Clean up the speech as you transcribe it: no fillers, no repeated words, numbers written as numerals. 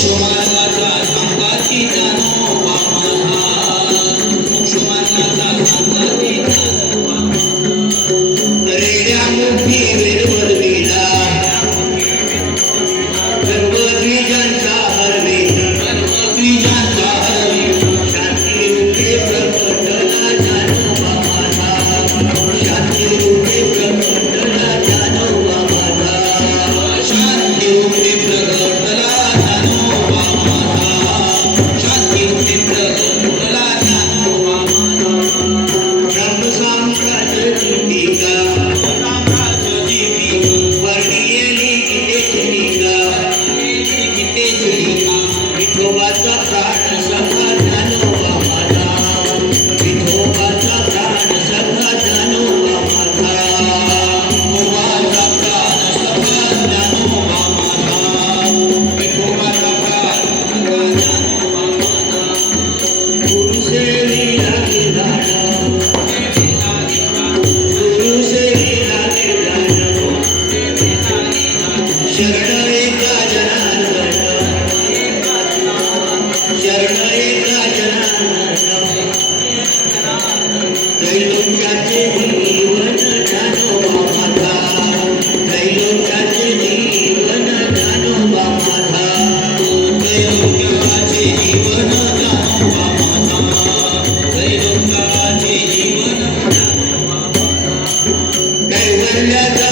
मोक्षमार्गाचा सांगाती ज्ञानोबा माझा, मोक्षमार्गाचा सांगाती ज्ञानोबा रेड्या मोठी वेरवर विला गर्व द्विजांचा हरवे, गर्व द्विजांचा हरवे शांती रूपे प्रकटला ज्ञानोबा माझा, शांती रूपे प्रकटला ज्ञानोबा माझा, शांती रूपे प्रकटला ज्ञानोबा माझा, शांती रूपे प्रकटला ज्ञानोबा माझा. ब्रह्मसाम्राज्य दीपिका विठोबाचा प्राण सखा ज्ञानोबा माझा, विठोबाचा प्राण सखा ज्ञानोबा माझा, विठोबाचा प्राण सखा ज्ञानोबा माझा, विठोबाचा प्राण सखा ज्ञानोबा माझा. गुरुसेवेला निर्धान, गुरुसेवेला निर्धान शरण एका जनार्दन, शरण एका जनार्दन त्रैलोक्याचे जीवन ज्ञानोबा माझा, त्रैलोक्याचे जीवन ज्ञानोबा माझा, त्रैलोक्याचे जीवन ज्ञानोबा माझा, त्रैलोक्याचे जीवन ज्ञानोबा माझा. कैवल्याचा